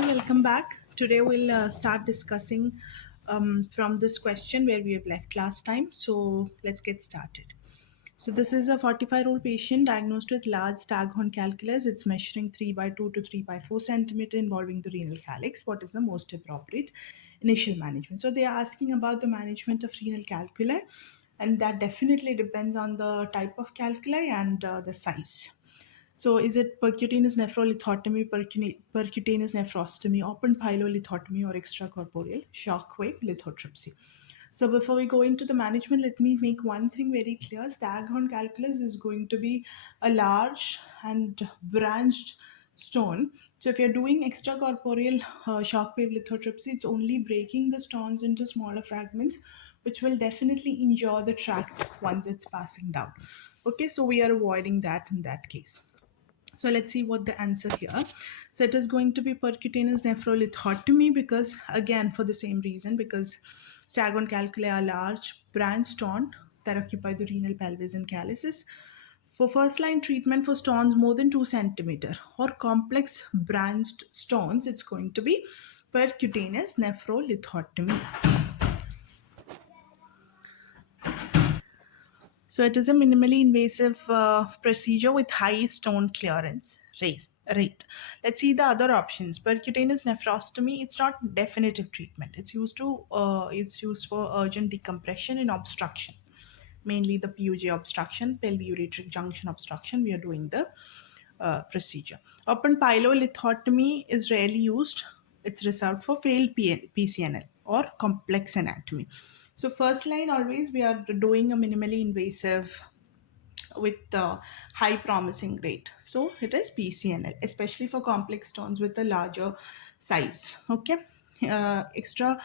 Welcome back. Today we'll start discussing from this question where we have left last time. So let's get started. So this is a 45-year-old patient diagnosed with large staghorn calculus. It's measuring 3 by 2 to 3 by 4 centimeter involving the renal calyx. What is the most appropriate initial management? So they are asking about the management of renal calculi, and that definitely depends on the type of calculi and the size. So is it percutaneous nephrolithotomy, percutaneous nephrostomy, open pyelolithotomy, or extracorporeal shockwave lithotripsy? So before we go into the management, let me make one thing very clear. Staghorn calculus is going to be a large and branched stone. So if you're doing extracorporeal shockwave lithotripsy, it's only breaking the stones into smaller fragments, which will definitely injure the tract once it's passing down. Okay, so we are avoiding that in that case. So let's see what the answer here. So it is going to be percutaneous nephrolithotomy because again for the same reason, because staghorn calculi are large branched stone that occupy the renal pelvis and calyces. For first line treatment for stones more than 2 centimeter or complex branched stones, it's going to be percutaneous nephrolithotomy. So it is a minimally invasive procedure with high stone clearance rate. Let's see the other options. Percutaneous nephrostomy. It's not definitive treatment. It's used for urgent decompression and obstruction, mainly the PUJ obstruction, pelviureteric junction obstruction. We are doing the procedure. Open pyelolithotomy is rarely used. It's reserved for failed PCNL or complex anatomy. So first line always we are doing a minimally invasive with high promising rate. So it is PCNL, especially for complex stones with a larger size. Okay, corporeal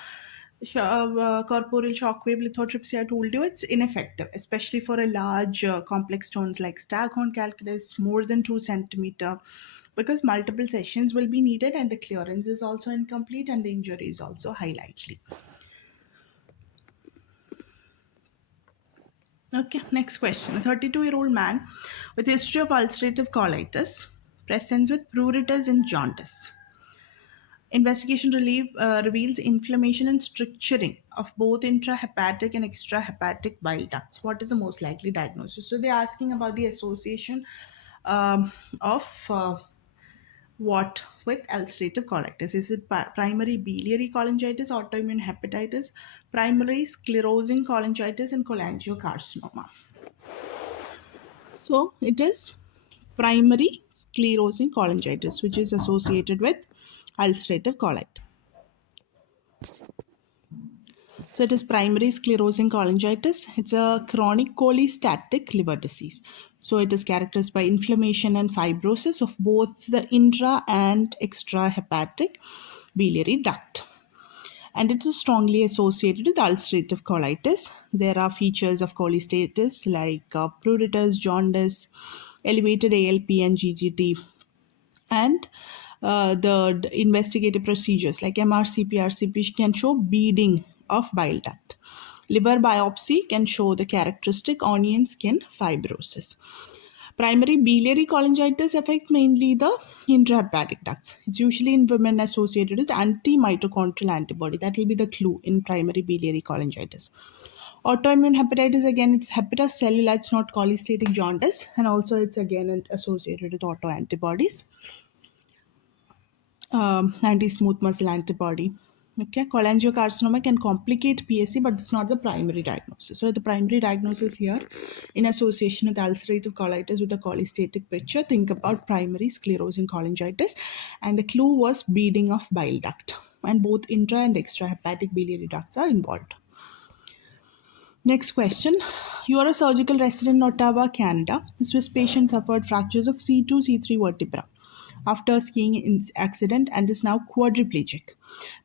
shockwave lithotripsy, I told you it's ineffective, especially for a large complex stones like staghorn calculus, more than 2 centimeter, because multiple sessions will be needed and the clearance is also incomplete and the injury is also high likely. Okay, next question. A 32-year-old man with history of ulcerative colitis presents with pruritus and jaundice. Investigation reveals inflammation and stricturing of both intrahepatic and extrahepatic bile ducts. What is the most likely diagnosis? So they're asking about the association of what with ulcerative colitis? Is it primary biliary cholangitis, autoimmune hepatitis, primary sclerosing cholangitis, and cholangiocarcinoma? So it is primary sclerosing cholangitis, which is associated with ulcerative colitis. So it is primary sclerosing cholangitis. It's a chronic cholestatic liver disease. So it is characterized by inflammation and fibrosis of both the intra and extrahepatic biliary duct. And it is strongly associated with ulcerative colitis. There are features of cholestasis like pruritus, jaundice, elevated ALP and GGT, and the investigative procedures like MRCP, RCP can show beading of bile duct. Liver biopsy can show the characteristic onion skin fibrosis. Primary biliary cholangitis affect mainly the intrahepatic ducts. It's usually in women associated with anti-mitochondrial antibody. That will be the clue in primary biliary cholangitis. Autoimmune hepatitis, again, it's hepatocellular, it's not cholestatic jaundice, and also it's again associated with autoantibodies, anti-smooth muscle antibody. Okay, cholangiocarcinoma can complicate PSC, but it's not the primary diagnosis. So the primary diagnosis here, in association with ulcerative colitis with a cholestatic picture, think about primary sclerosing cholangitis, and the clue was beading of bile duct, and both intra and extrahepatic biliary ducts are involved. Next question. You are a surgical resident in Ottawa, Canada. The Swiss patient suffered fractures of C2, C3 vertebra after a skiing accident and is now quadriplegic.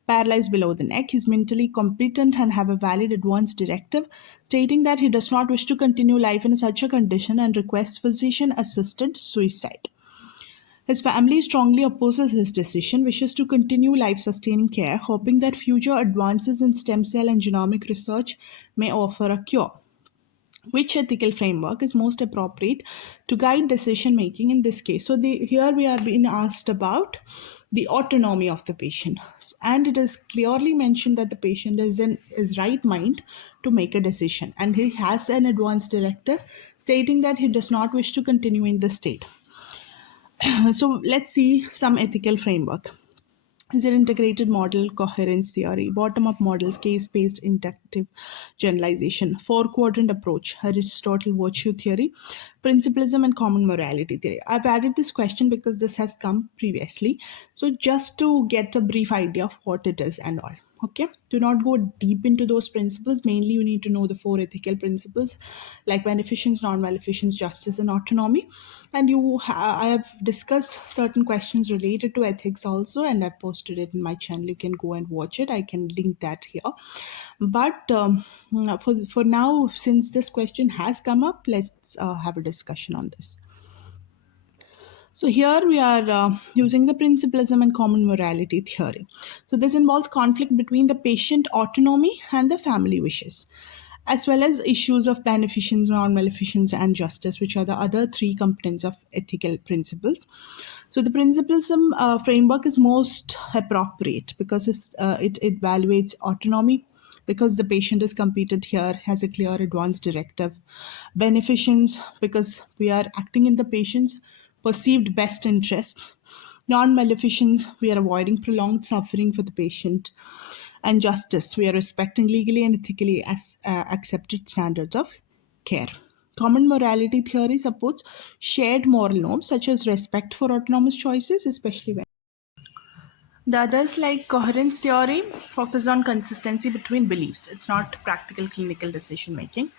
Paralyzed below the neck, he is mentally competent and have a valid advance directive stating that he does not wish to continue life in such a condition and requests physician-assisted suicide. His family strongly opposes his decision, wishes to continue life-sustaining care, hoping that future advances in stem cell and genomic research may offer a cure. Which ethical framework is most appropriate to guide decision making in this case? So here we are being asked about the autonomy of the patient. And it is clearly mentioned that the patient is in his right mind to make a decision, and he has an advance directive stating that he does not wish to continue in the state. So let's see some ethical framework. Is an integrated model, coherence theory, bottom up models, case based inductive generalization, four quadrant approach, Aristotle virtue theory, principlism, and common morality theory. I've added this question because this has come previously. So, just to get a brief idea of what it is and all. Okay, do not go deep into those principles. Mainly, you need to know the four ethical principles like beneficence, non maleficence, justice, and autonomy. And I have discussed certain questions related to ethics also, and I've posted it in my channel. You can go and watch it. I can link that here. But for now, since this question has come up, let's have a discussion on this. So here we are using the principlism and common morality theory. So this involves conflict between the patient autonomy and the family wishes, as well as issues of beneficence, non-maleficence, and justice, which are the other three components of ethical principles. So the principlism framework is most appropriate because it evaluates autonomy, because the patient is competed here, has a clear advance directive. Beneficence, because we are acting in the patient's perceived best interests. Non-maleficence, we are avoiding prolonged suffering for the patient. And justice, we are respecting legally and ethically accepted standards of care. Common morality theory supports shared moral norms such as respect for autonomous choices, especially when the others, like coherence theory, focus on consistency between beliefs. It's not practical clinical decision making.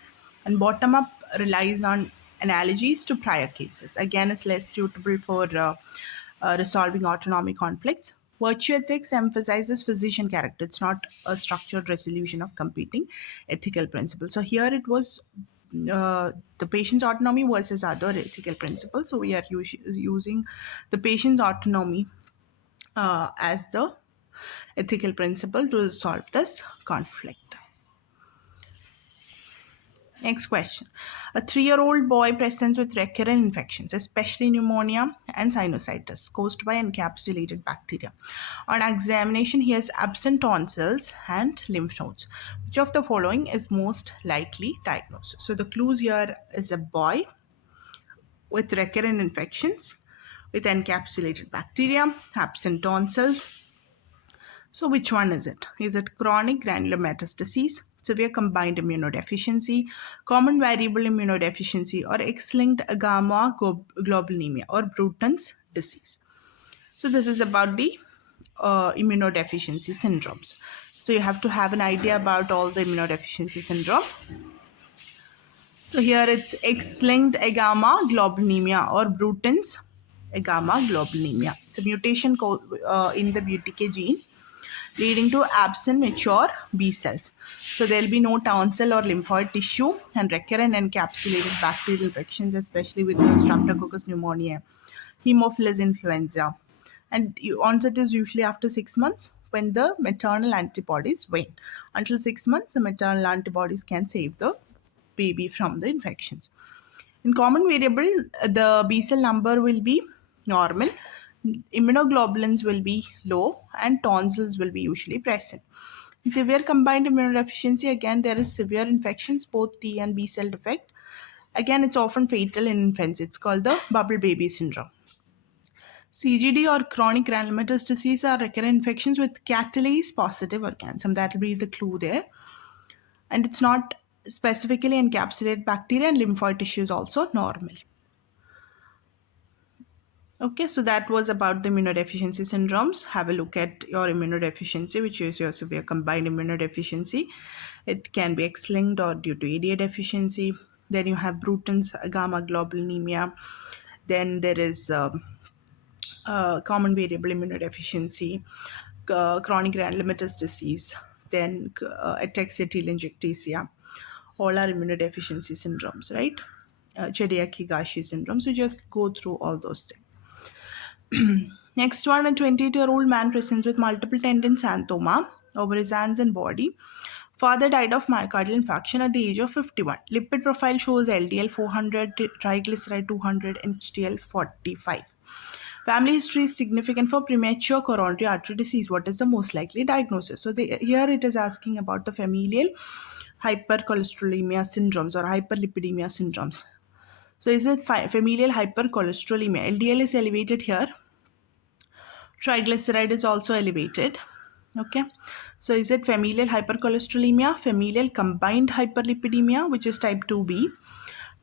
And bottom up relies on analogies to prior cases. Again, it's less suitable for resolving autonomy conflicts. Virtue ethics emphasizes physician character. It's not a structured resolution of competing ethical principles. So here it was the patient's autonomy versus other ethical principles. So we are using the patient's autonomy as the ethical principle to solve this conflict. Next question. A 3-year-old boy presents with recurrent infections, especially pneumonia and sinusitis, caused by encapsulated bacteria. On examination, he has absent tonsils and lymph nodes. Which of the following is most likely diagnosed? So the clues here is a boy with recurrent infections, with encapsulated bacteria, absent tonsils. So which one is it? Is it chronic granulomatous disease, severe combined immunodeficiency, common variable immunodeficiency, or X-linked gamma globulinemia or Bruton's disease? So this is about the immunodeficiency syndromes. So you have to have an idea about all the immunodeficiency syndrome. So here it's X-linked gamma globulinemia or Bruton's gamma globulinemia. It's a mutation in the BTK gene leading to absent mature B cells. So there will be no tonsil or lymphoid tissue and recurrent encapsulated bacterial infections, especially with the Streptococcus pneumoniae, Haemophilus influenza. And onset is usually after 6 months when the maternal antibodies wane. Until 6 months, the maternal antibodies can save the baby from the infections. In common variable, the B cell number will be normal, immunoglobulins will be low, and tonsils will be usually present. In severe combined immunodeficiency, again, there is severe infections, both T and B cell defect. Again, it's often fatal in infants. It's called the bubble baby syndrome. CGD or chronic granulomatous disease are recurrent infections with catalase positive organism. That will be the clue there. And it's not specifically encapsulated bacteria, and lymphoid tissue is also normal. Okay, so that was about the immunodeficiency syndromes. Have a look at your immunodeficiency, which is your severe combined immunodeficiency. It can be X-linked or due to ADA deficiency. Then you have Bruton's gamma globulinemia. Then there is common variable immunodeficiency, chronic granulomatous disease, then ataxia telangiectasia. All are immunodeficiency syndromes, right? Chediak Higashi syndrome. So just go through all those things. Next one, a 28-year-old man presents with multiple tendon xanthoma over his hands and body. Father died of myocardial infarction at the age of 51. Lipid profile shows LDL 400, triglyceride 200, and HDL 45. Family history is significant for premature coronary artery disease. What is the most likely diagnosis? So here it is asking about the familial hypercholesterolemia syndromes or hyperlipidemia syndromes. So is it familial hypercholesterolemia? LDL is elevated here. Triglyceride is also elevated. Okay. So is it familial hypercholesterolemia, familial combined hyperlipidemia, which is type 2B,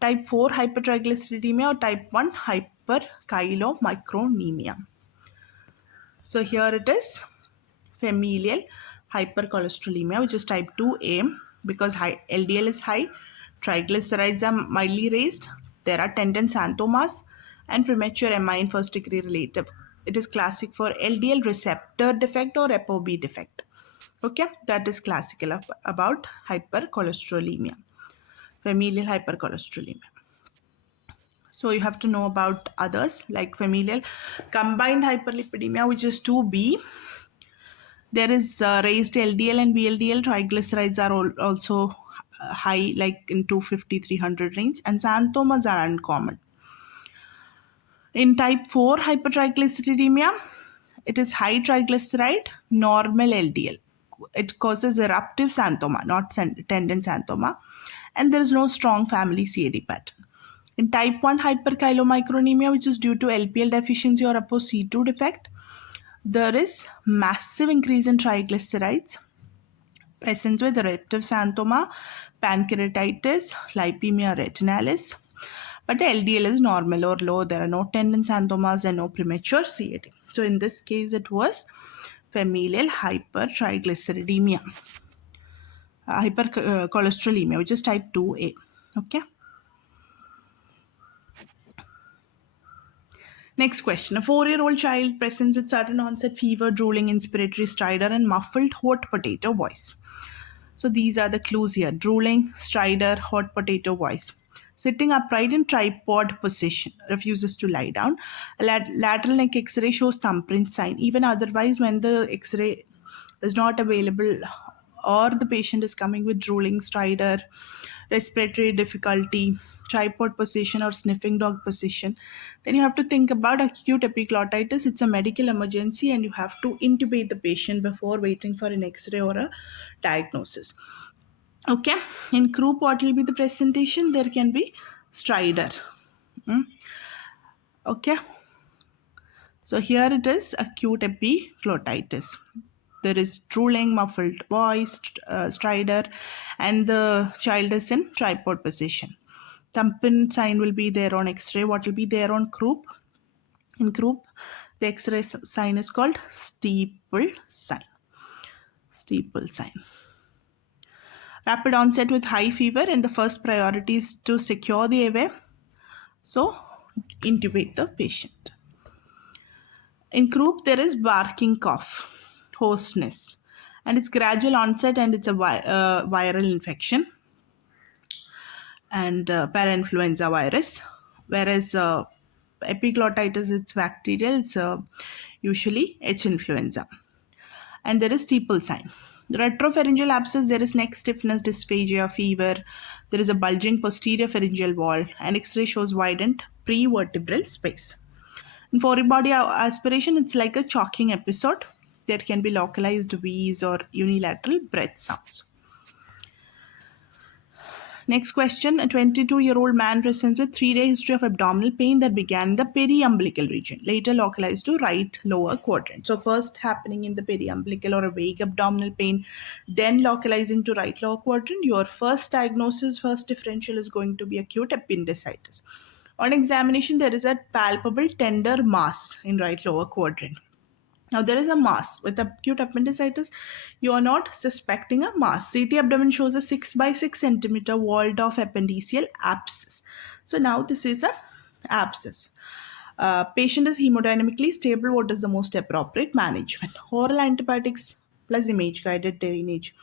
type 4 hypertriglyceridemia, or type 1 hyperchylomicronemia? So here it is familial hypercholesterolemia, which is type 2A, because LDL is high, triglycerides are mildly raised, there are tendon xanthomas, and premature MI in first degree relative. It is classic for LDL receptor defect or ApoB defect. Okay, that is classical about hypercholesterolemia, familial hypercholesterolemia. So you have to know about others like familial combined hyperlipidemia, which is 2B. There is raised LDL and VLDL. Triglycerides are also high, like in 250-300 range, and xanthomas are uncommon. In type 4 hypertriglyceridemia, it is high triglyceride, normal LDL. It causes eruptive xanthoma, not tendon xanthoma, and there is no strong family CAD pattern. In type 1 hyperchylomicronemia, which is due to LPL deficiency or ApoC2 defect, there is massive increase in triglycerides, presence with eruptive xanthoma, pancreatitis, lipemia retinalis. But the LDL is normal or low. There are no tendon xanthomas and no premature CAD. So in this case, it was familial hypertriglyceridemia, hypercholesterolemia, which is type 2A. Okay. Next question. A 4-year-old child presents with sudden onset fever, drooling, inspiratory stridor, and muffled hot potato voice. So these are the clues here: drooling, stridor, hot potato voice. Sitting upright in tripod position, refuses to lie down. A lateral neck X-ray shows thumbprint sign. Even otherwise, when the X-ray is not available or the patient is coming with drooling, stridor, respiratory difficulty, tripod position, or sniffing dog position, then you have to think about acute epiglottitis. It's a medical emergency and you have to intubate the patient before waiting for an X-ray or a diagnosis. Okay, in group, what will be the presentation? There can be stridor. Okay, so here it is acute epiglottitis. There is drooling, muffled voice, stridor, and the child is in tripod position. Thumbprint sign will be there on X-ray. What will be there on group? In group, the X-ray sign is called steeple sign. Steeple sign. Rapid onset with high fever, and the first priority is to secure the airway. So, intubate the patient. In group, there is barking cough, hoarseness, and it's gradual onset and it's a viral infection and parainfluenza virus. Whereas epiglottitis, it's bacterial, it's usually H influenza. And there is steeple sign. The retropharyngeal abscess, there is neck stiffness, dysphagia, fever. There is a bulging posterior pharyngeal wall, and X-ray shows widened prevertebral space. In foreign body aspiration, it's like a choking episode. There can be localized wheeze or unilateral breath sounds. Next question. A 22-year-old man presents with 3-day history of abdominal pain that began in the periumbilical region, later localized to right lower quadrant. So first happening in the periumbilical or a vague abdominal pain, then localizing to right lower quadrant. Your first diagnosis, first differential is going to be acute appendicitis. On examination, there is a palpable tender mass in right lower quadrant. Now, there is a mass. With acute appendicitis, you are not suspecting a mass. CT abdomen shows a 6 by 6 centimeter walled off appendiceal abscess. So now this is a abscess. Patient is hemodynamically stable. What is the most appropriate management? Oral antibiotics plus image guided drainage.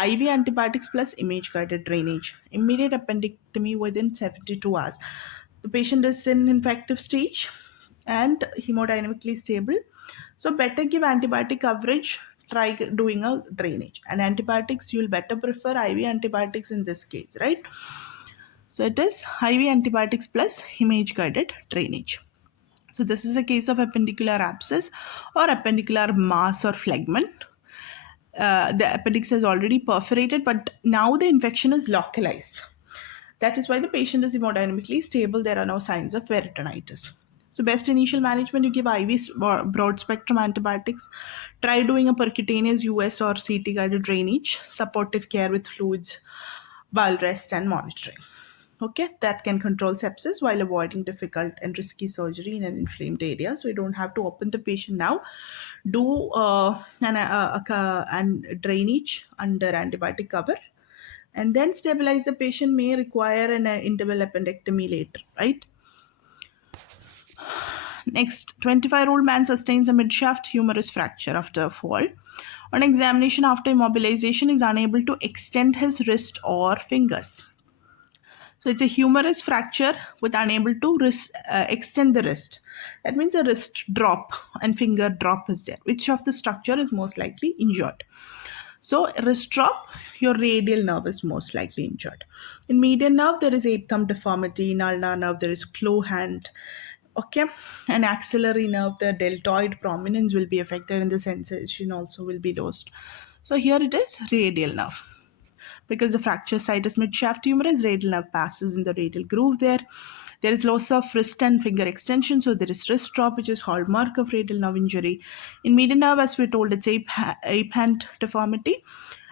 IV antibiotics plus image guided drainage. Immediate appendectomy within 72 hours. The patient is in infective stage and hemodynamically stable. So better give antibiotic coverage, try doing a drainage. And antibiotics, you'll better prefer IV antibiotics in this case, right? So it is IV antibiotics plus image guided drainage. So this is a case of appendicular abscess or appendicular mass or phlegmon. The appendix is already perforated, but now the infection is localized. That is why the patient is hemodynamically stable. There are no signs of peritonitis. So best initial management, you give IV broad spectrum antibiotics. Try doing a percutaneous US or CT guided drainage, supportive care with fluids, bowel rest and monitoring. Okay, that can control sepsis while avoiding difficult and risky surgery in an inflamed area. So you don't have to open the patient now. Do an drainage under antibiotic cover, and then stabilize the patient. May require an interval appendectomy later, right? Next, 25-year-old man sustains a midshaft humerus fracture after a fall. On examination after immobilization, is unable to extend his wrist or fingers. So it's a humerus fracture with unable to extend the wrist. That means a wrist drop and finger drop is there. Which of the structure is most likely injured? So wrist drop, your radial nerve is most likely injured. In median nerve, there is ape thumb deformity. In ulnar nerve, there is claw hand. Okay, and axillary nerve, the deltoid prominence will be affected and the sensation also will be lost. So here it is radial nerve. Because the fracture site is midshaft humerus, radial nerve passes in the radial groove there. There is loss of wrist and finger extension, so there is wrist drop, which is hallmark of radial nerve injury. In median nerve, as we're told, it's ape hand deformity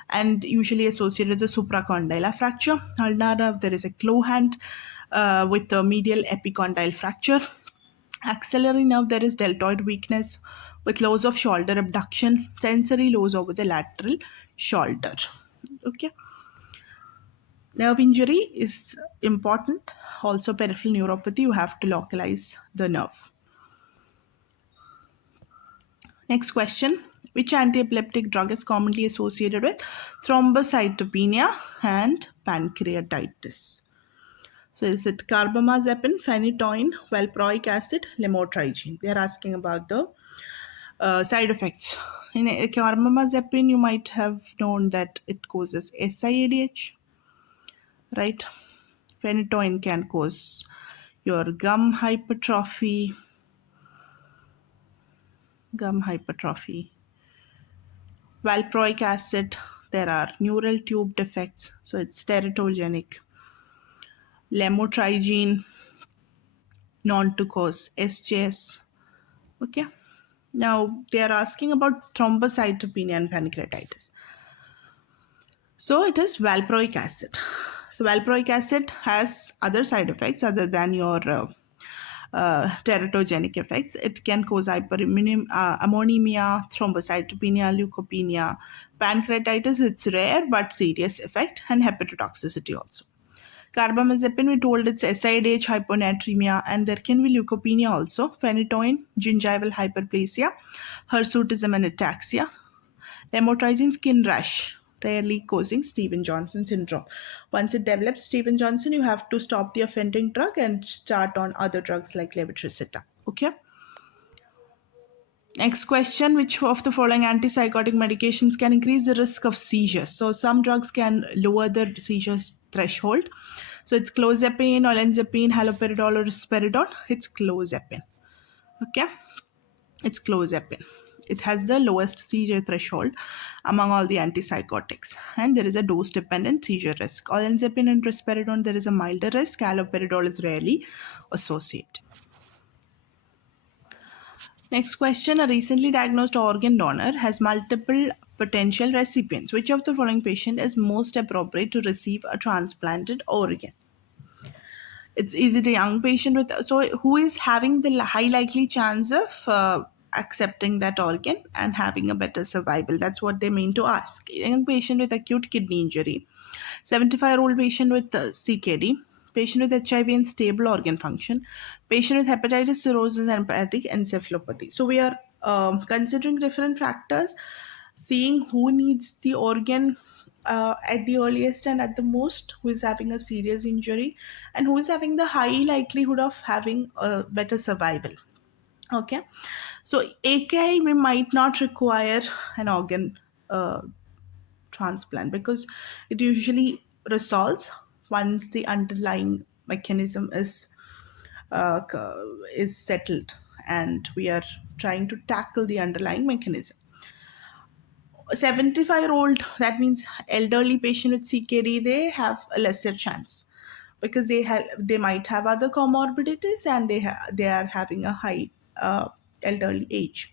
and usually associated with the supracondylar fracture. Ulnar nerve, there is a claw hand with the medial epicondyle fracture. Axillary nerve, there is deltoid weakness with loss of shoulder abduction, sensory loss over the lateral shoulder. Okay. Nerve injury is important. Also, peripheral neuropathy, you have to localize the nerve. Next question. Which anti-epileptic drug is commonly associated with thrombocytopenia and pancreatitis? So is it carbamazepine, phenytoin, valproic acid, lamotrigine? They are asking about the side effects. In carbamazepine, you might have known that it causes SIADH, right? Phenytoin can cause your gum hypertrophy. Valproic acid, there are neural tube defects, so it's teratogenic. Lamotrigine, known to cause SJS. Okay. Now they are asking about thrombocytopenia and pancreatitis. So it is valproic acid. So valproic acid has other side effects other than your teratogenic effects. It can cause ammonemia, thrombocytopenia, leukopenia, pancreatitis. It's rare but serious effect, and hepatotoxicity also. Carbamazepine, we told it's SIDH, hyponatremia, and there can be leukopenia also. Phenytoin, gingival hyperplasia, hirsutism and ataxia. Lamotrigine, skin rash, rarely causing Stevens-Johnson syndrome. Once it develops Stevens-Johnson, you have to stop the offending drug and start on other drugs like levetiracetam. Okay. Next question, which of the following antipsychotic medications can increase the risk of seizures? So some drugs can lower the seizure threshold. So it's clozapine, olanzapine, haloperidol, or risperidone. It's clozapine. Okay. It's clozapine. It has the lowest seizure threshold among all the antipsychotics, and there is a dose-dependent seizure risk. Olanzapine and risperidone, there is a milder risk. Haloperidol is rarely associated. Next question. A recently diagnosed organ donor has multiple potential recipients. Which of the following patient is most appropriate to receive a transplanted organ? Is it a young patient with, so who is having the high likely chance of accepting that organ and having a better survival? That's what they mean to ask. A young patient with acute kidney injury, 75-year-old patient with CKD, patient with HIV and stable organ function, patient with hepatitis, cirrhosis, and hepatic encephalopathy. So we are considering different factors, seeing who needs the organ at the earliest and at the most, who is having a serious injury, and who is having the high likelihood of having a better survival. Okay, so AKI, we might not require an organ transplant because it usually resolves once the underlying mechanism is settled and we are trying to tackle the underlying mechanism. A 75-year-old, that means elderly patient with CKD, they have a lesser chance because they might have other comorbidities, and they are having a high elderly age.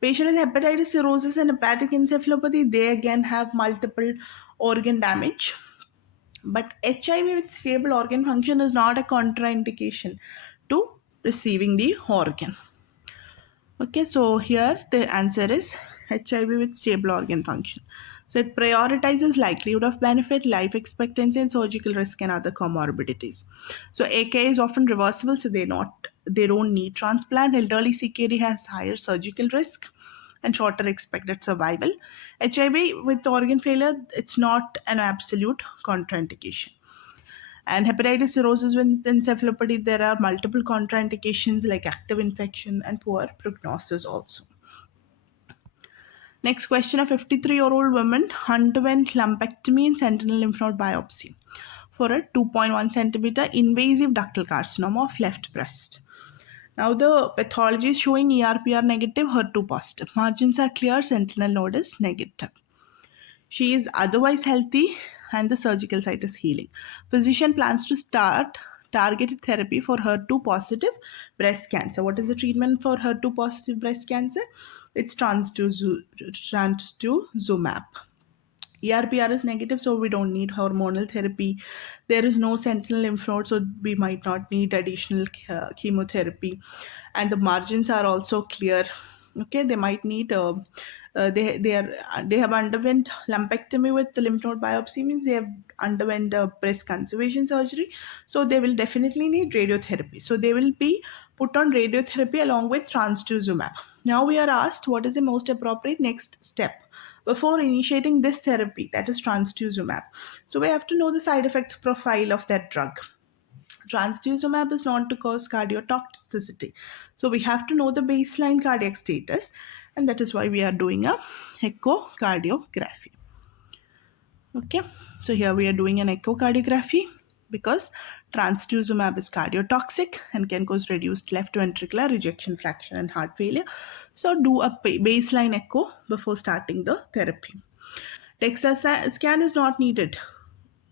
Patient with hepatitis cirrhosis and hepatic encephalopathy, they again have multiple organ damage. But HIV with stable organ function is not a contraindication to receiving the organ. Okay, so here the answer is HIV with stable organ function. So it prioritizes likelihood of benefit, life expectancy, and surgical risk and other comorbidities. So AK is often reversible, so they don't need transplant. Elderly CKD has higher surgical risk and shorter expected survival. HIV with organ failure, it's not an absolute contraindication. And hepatitis cirrhosis with encephalopathy, there are multiple contraindications like active infection and poor prognosis also. Next question, a 53-year-old woman underwent lumpectomy and sentinel lymph node biopsy for a 2.1 centimeter invasive ductal carcinoma of left breast. Now the pathology is showing ERPR negative, HER2 positive. Margins are clear, sentinel node is negative. She is otherwise healthy and the surgical site is healing. Physician plans to start targeted therapy for HER2 positive breast cancer. What is the treatment for HER2 positive breast cancer? It's trastuzumab. ERPR is negative, so we don't need hormonal therapy. There is no sentinel lymph node, so we might not need additional chemotherapy. And the margins are also clear. Okay, they might need they have underwent lumpectomy with the lymph node biopsy, means they have underwent breast conservation surgery, so they will definitely need radiotherapy. So they will be put on radiotherapy along with trastuzumab. Now we are asked what is the most appropriate next step before initiating this therapy, that is trastuzumab. So we have to know the side effect profile of that drug. Trastuzumab is known to cause cardiotoxicity. So we have to know the baseline cardiac status, and that is why we are doing a echocardiography. Okay, so here we are doing an echocardiography because trastuzumab is cardiotoxic and can cause reduced left ventricular ejection fraction and heart failure. So do a baseline echo before starting the therapy. DEXA scan is not needed.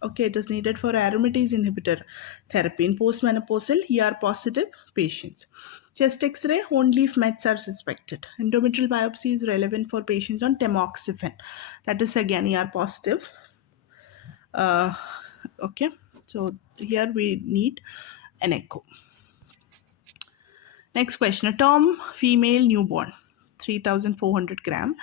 Okay, it is needed for aromatase inhibitor therapy in postmenopausal ER positive patients. Chest X-ray only if mets are suspected. Endometrial biopsy is relevant for patients on tamoxifen. That is again ER positive. Okay, so here we need an echo. Next question, a term female newborn, 3,400 gram,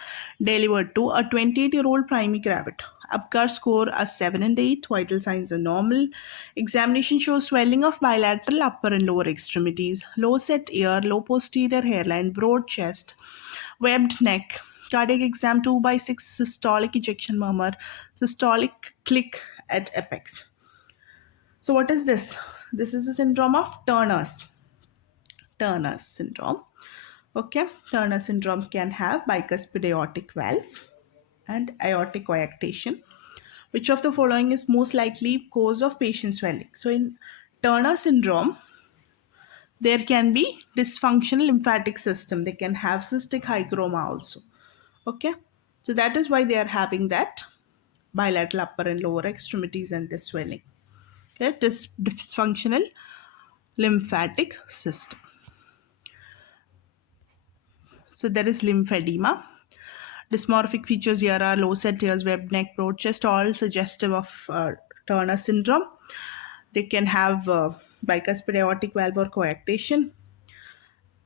delivered to a 28-year-old primary gravid. Apgar score are 7 and 8. Vital signs are normal. Examination shows swelling of bilateral upper and lower extremities, low set ear, low posterior hairline, broad chest, webbed neck. Cardiac exam 2/6 systolic ejection murmur, systolic click at apex. So what is this? This is the syndrome of Turner's syndrome. Okay, Turner syndrome can have bicuspid aortic valve and aortic coarctation. Which of the following is most likely cause of patient swelling? So in Turner syndrome, there can be dysfunctional lymphatic system. They can have cystic hygroma also. Okay, so that is why they are having that bilateral upper and lower extremities and the swelling. Okay, dysfunctional lymphatic system. So there is lymphedema. Dysmorphic features here are low set ears, webbed neck, broad chest, all suggestive of Turner syndrome. They can have bicuspid aortic valve or coarctation.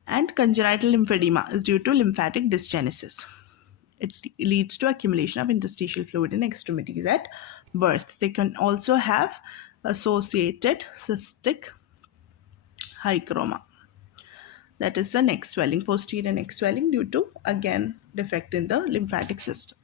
And congenital lymphedema is due to lymphatic dysgenesis. It leads to accumulation of interstitial fluid in extremities at birth. They can also have associated cystic hygroma. That is the neck swelling, posterior neck swelling due to, again, defect in the lymphatic system.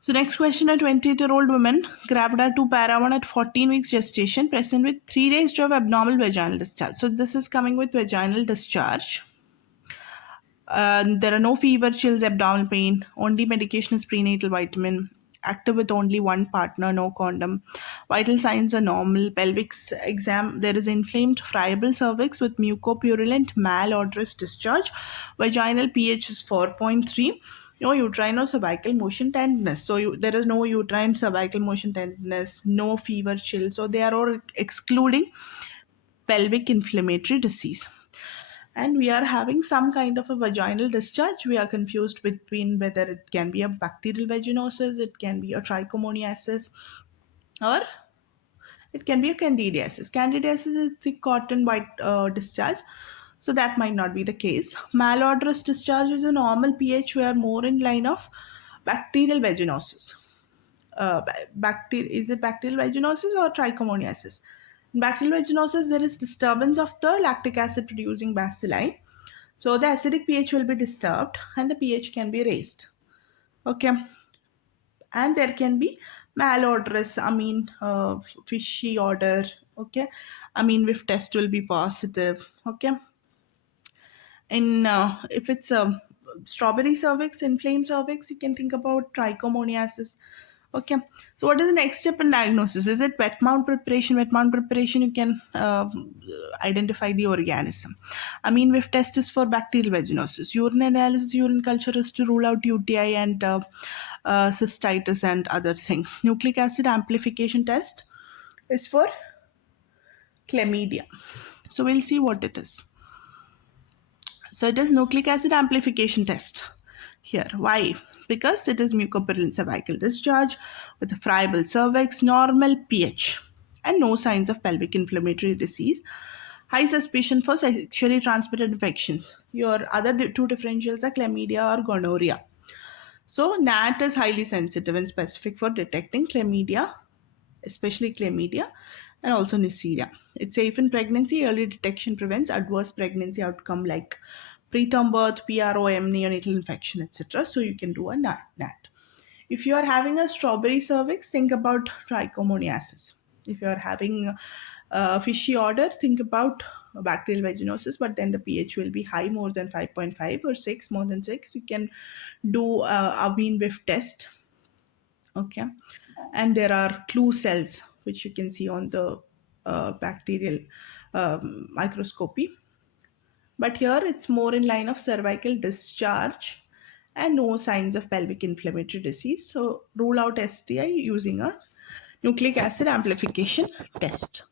So next question, a 28-year-old woman, gravid to para1 at 14 weeks gestation, present with 3 days of abnormal vaginal discharge. So this is coming with vaginal discharge. There are no fever, chills, abdominal pain. Only medication is prenatal vitamin. active with only one partner, no condom. Vital signs are normal. Pelvic exam, there is inflamed friable cervix with mucopurulent malodorous discharge. Vaginal pH is 4.3. No uterine or cervical motion tenderness. So there is no uterine cervical motion tenderness, no fever, chill. So they are all excluding pelvic inflammatory disease. And we are having some kind of a vaginal discharge. We are confused between whether it can be a bacterial vaginosis, it can be a trichomoniasis, or it can be a candidiasis. Candidiasis is thick cotton white discharge, so that might not be the case. Malodorous discharge is a normal pH. We are more in line of bacterial vaginosis. Is it bacterial vaginosis or trichomoniasis? In bacterial vaginosis, there is disturbance of the lactic acid producing bacilli. So the acidic pH will be disturbed and the pH can be raised. Okay. And there can be malodorous, fishy odor. Okay. Whiff test will be positive. Okay. If it's a strawberry cervix, inflamed cervix, you can think about trichomoniasis. Okay, so what is the next step in diagnosis? Is it wet mount preparation? Wet mount preparation, you can identify the organism. Whiff test is for bacterial vaginosis. Urine analysis, urine culture is to rule out UTI and cystitis and other things. Nucleic acid amplification test is for chlamydia. So we'll see what it is. So it is nucleic acid amplification test here. Why? Because it is mucopurulent cervical discharge with a friable cervix, normal pH, and no signs of pelvic inflammatory disease. High suspicion for sexually transmitted infections. Your other two differentials are chlamydia or gonorrhea. So NAT is highly sensitive and specific for detecting chlamydia, especially chlamydia, and also Neisseria. It's safe in pregnancy. Early detection prevents adverse pregnancy outcome like preterm birth, PROM, neonatal infection, etc. So you can do a NAT. If you are having a strawberry cervix, think about trichomoniasis. If you are having a fishy odor, think about bacterial vaginosis, but then the pH will be high, more than 5.5 or 6, more than 6. You can do a whiff test. Okay, and there are clue cells which you can see on the bacterial microscopy, but here it's more in line of cervical discharge and no signs of pelvic inflammatory disease. So rule out STI using a nucleic acid amplification test.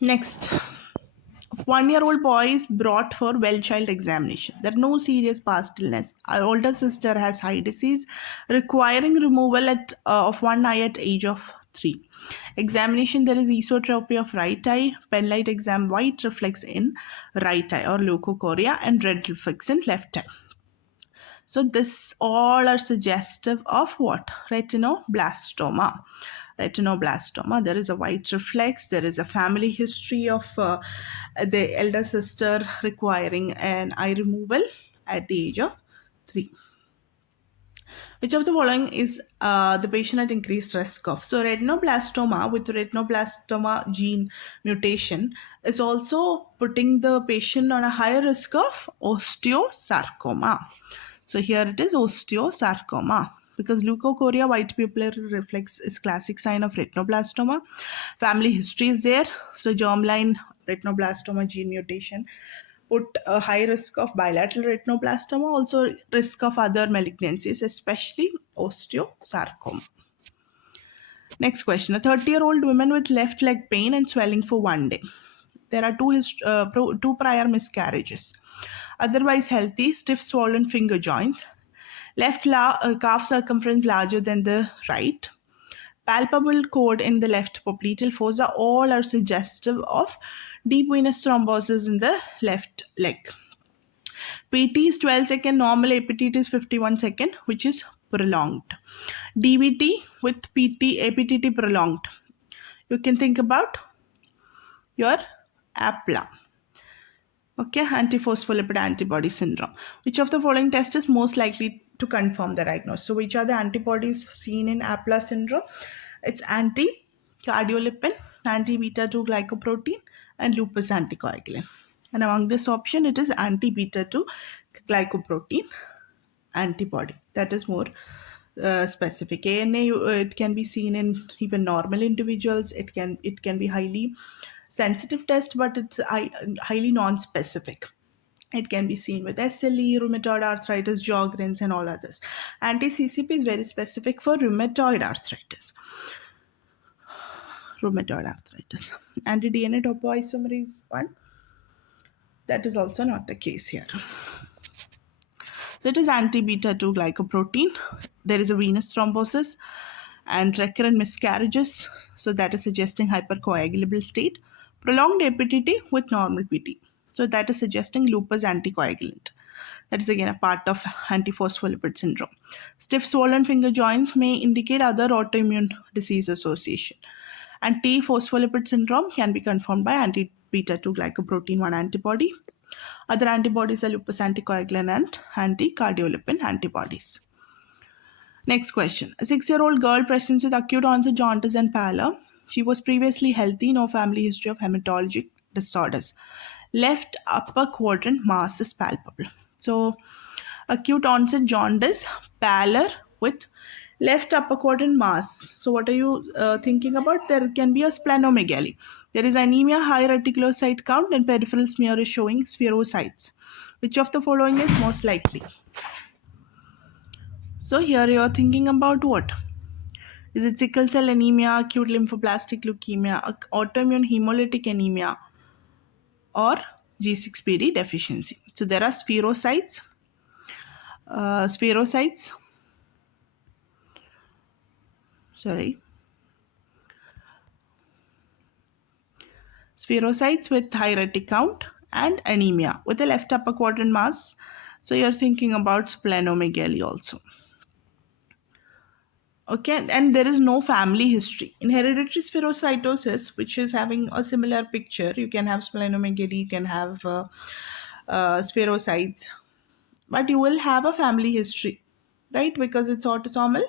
Next, 1-year-old boy is brought for well child examination. There are no serious past illness. Our older sister has eye disease requiring removal of one eye at age of 3. Examination, there is esotropy of right eye, pen light exam, white reflex in right eye or leukocoria, and red reflex in left eye. So this all are suggestive of what? Retinoblastoma. Retinoblastoma. There is a white reflex. There is a family history of the elder sister requiring an eye removal at the age of 3. Which of the following is the patient at increased risk of? So retinoblastoma with retinoblastoma gene mutation is also putting the patient on a higher risk of osteosarcoma. So here it is osteosarcoma, because leukocoria, white pupillary reflex, is classic sign of retinoblastoma. Family history is there. So germline retinoblastoma gene mutation put a high risk of bilateral retinoblastoma, also risk of other malignancies, especially osteosarcoma. Next question. A 30-year-old woman with left leg pain and swelling for 1 day. There are two prior miscarriages. Otherwise healthy, stiff swollen finger joints. Left calf circumference larger than the right. Palpable cord in the left popliteal fossa. All are suggestive of deep venous thrombosis in the left leg. PT is 12 second, normal APT is 51 second, which is prolonged. DVT with PT, APTT prolonged. You can think about your APLA. Okay, antiphospholipid antibody syndrome. Which of the following test is most likely to confirm the diagnosis? So which are the antibodies seen in APLA syndrome? It's anti-cardiolipin, anti-beta-2 glycoprotein, and lupus anticoagulant. And among this option, it is anti-beta-2 glycoprotein antibody. That is more specific. ANA, it can be seen in even normal individuals. It can be highly sensitive test, but it's highly non-specific. It can be seen with SLE, rheumatoid arthritis, Sjogren's, and all others. Anti-CCP is very specific for rheumatoid arthritis. Anti-DNA topoisomerase 1, that is also not the case here. So it is anti-beta 2 glycoprotein. There is a venous thrombosis and recurrent miscarriages. So that is suggesting hypercoagulable state. Prolonged APTT with normal PT. So that is suggesting lupus anticoagulant. That is again a part of antiphospholipid syndrome. Stiff swollen finger joints may indicate other autoimmune disease association. And T phospholipid syndrome can be confirmed by anti-beta 2 glycoprotein 1 antibody. Other antibodies are lupus anticoagulant and anti-cardiolipin antibodies. Next question. A 6-year-old girl presents with acute onset jaundice and pallor. She was previously healthy, no family history of hematologic disorders. Left upper quadrant mass is palpable. So, acute onset jaundice, pallor with left upper quadrant mass. So, what are you thinking about? There can be a splenomegaly. There is anemia, high reticulocyte count, and peripheral smear is showing spherocytes. Which of the following is most likely? So, here you are thinking about what? Is it sickle cell anemia, acute lymphoblastic leukemia, autoimmune hemolytic anemia, or G6PD deficiency? So there are spherocytes. Spherocytes with high retic count and anemia with a left upper quadrant mass. So you're thinking about splenomegaly also. Okay, and there is no family history. In hereditary spherocytosis, which is having a similar picture, you can have splenomegaly, you can have spherocytes, but you will have a family history, right? Because it's autosomal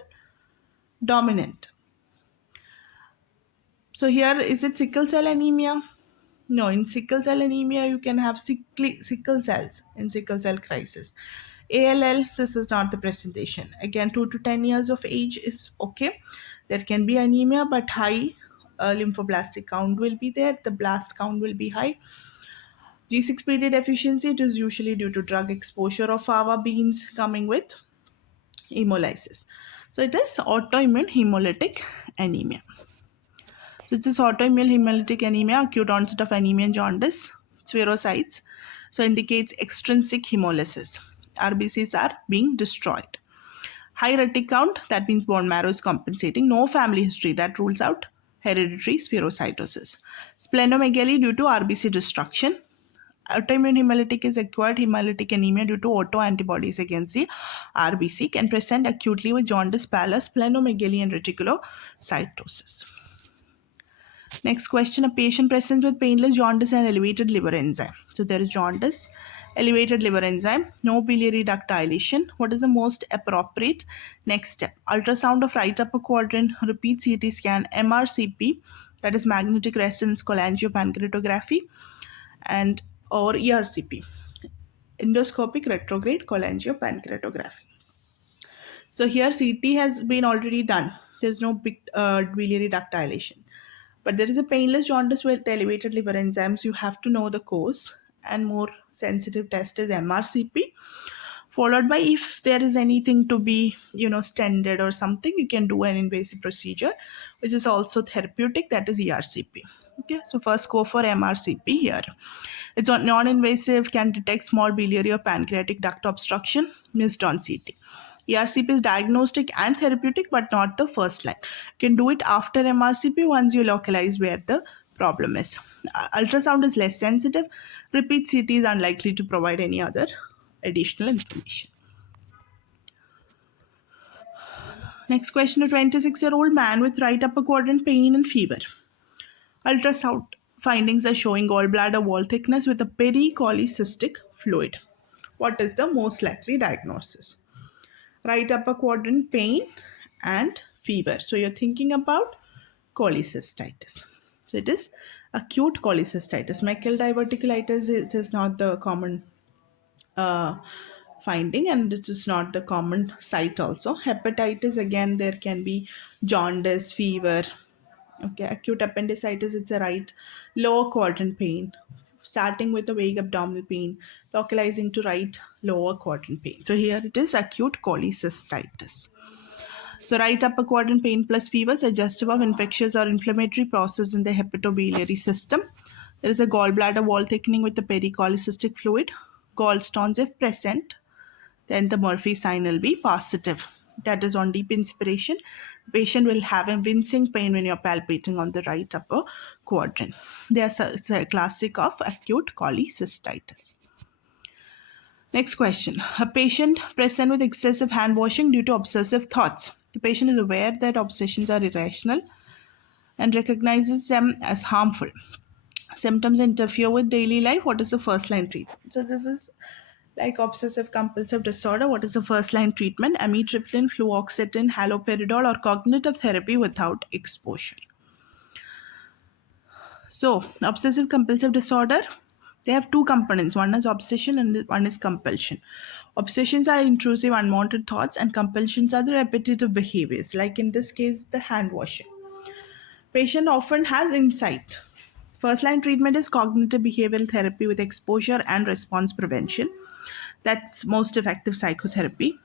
dominant. So here, is it sickle cell anemia? No, in sickle cell anemia, you can have sickle cells in sickle cell crisis. ALL, this is not the presentation. Again, 2 to 10 years of age is okay. There can be anemia, but high lymphoblastic count will be there. The blast count will be high. G6PD deficiency, it is usually due to drug exposure of fava beans coming with hemolysis. So it is autoimmune hemolytic anemia. So it is autoimmune hemolytic anemia, acute onset of anemia and jaundice, spherocytes. So indicates extrinsic hemolysis. RBCs are being destroyed. High retic count, that means bone marrow is compensating. No family history, that rules out hereditary spherocytosis. Splenomegaly due to RBC destruction. Autoimmune hemolytic is acquired hemolytic anemia due to autoantibodies against the RBC, can present acutely with jaundice, pallor, splenomegaly, and reticulocytosis. Next question, a patient presents with painless jaundice and elevated liver enzyme. So there is jaundice, elevated liver enzyme, no biliary duct dilation. What is the most appropriate next step? Ultrasound of right upper quadrant, repeat CT scan, MRCP, that is magnetic resonance cholangiopancreatography, and or ERCP, endoscopic retrograde cholangiopancreatography. So here CT has been already done. There's no big biliary duct dilation. But there is a painless jaundice with elevated liver enzymes. You have to know the cause, and more sensitive test is MRCP, followed by, if there is anything to be stented or something, you can do an invasive procedure which is also therapeutic, that is ERCP. Okay, so first go for MRCP here. It's non-invasive, can detect small biliary or pancreatic duct obstruction, missed on CT. ERCP is diagnostic and therapeutic, but not the first line. You can do it after MRCP once you localize where the problem is. Ultrasound is less sensitive. Repeat CT is unlikely to provide any other additional information. Next question, a 26-year-old man with right upper quadrant pain and fever. Ultrasound findings are showing gallbladder wall thickness with a pericholecystic fluid. What is the most likely diagnosis? Right upper quadrant pain and fever. So you're thinking about cholecystitis. So it is acute cholecystitis. Meckel diverticulitis, it is not the common finding, and it is not the common site also. Hepatitis, again, there can be jaundice, fever. Okay, acute appendicitis, it's a right lower quadrant pain, starting with a vague abdominal pain, localizing to right lower quadrant pain. So here it is acute cholecystitis. So right upper quadrant pain plus fever suggestive of infectious or inflammatory process in the hepatobiliary system. There is a gallbladder wall thickening with the pericholecystic fluid. Gallstones if present, then the Murphy sign will be positive. That is, on deep inspiration, the patient will have a wincing pain when you're palpating on the right upper quadrant. It's a classic of acute cholecystitis. Next question. A patient present with excessive hand washing due to obsessive thoughts. The patient is aware that obsessions are irrational and recognizes them as harmful. Symptoms interfere with daily life. What is the first line treatment? So this is like obsessive compulsive disorder. What is the first line treatment? Amitriptyline, fluoxetine, haloperidol, or cognitive therapy without exposure. So obsessive compulsive disorder, they have two components. One is obsession and one is compulsion. Obsessions are intrusive, unwanted thoughts, and compulsions are the repetitive behaviors, like in this case, the hand washing. Patient often has insight. First line treatment is cognitive behavioral therapy with exposure and response prevention. That's most effective psychotherapy.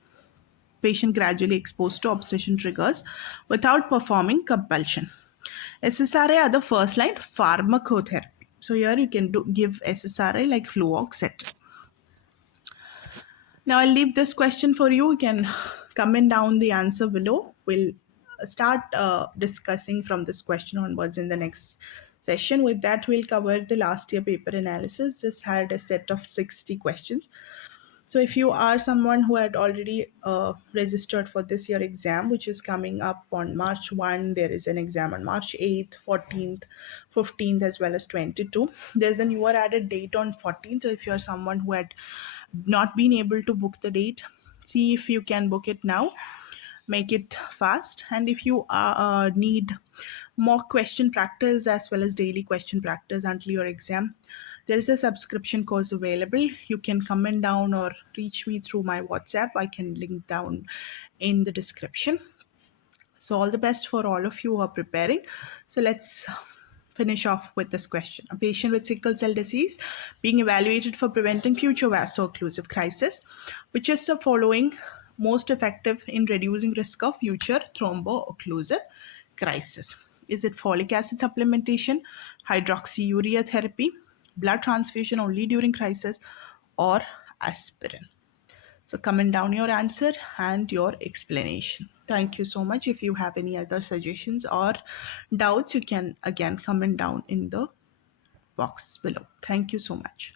Patient gradually exposed to obsession triggers without performing compulsion. SSRI are the first line pharmacotherapy. So here you can give SSRI like fluoxetine. Now I'll leave this question for you. You can comment down the answer below. We'll start discussing from this question onwards in the next session. With that, we'll cover the last year paper analysis. This had a set of 60 questions. So if you are someone who had already registered for this year exam, which is coming up on March 1, there is an exam on March 8th, 14th, 15th, as well as 22. There's a newer added date on 14th. So if you're someone who had not been able to book the date, see if you can book it now. Make it fast. And if you need more question practice as well as daily question practice until your exam, there is a subscription course available. You can comment down or reach me through my WhatsApp. I can link down in the description. So all the best for all of you who are preparing. So let's finish off with this question. A patient with sickle cell disease being evaluated for preventing future vaso-occlusive crisis. Which is the following most effective in reducing risk of future thrombo-occlusive crisis? Is it folic acid supplementation, hydroxyurea therapy, blood transfusion only during crisis, or aspirin? So comment down your answer and your explanation. Thank you so much. If you have any other suggestions or doubts, you can again comment down in the box below. Thank you so much.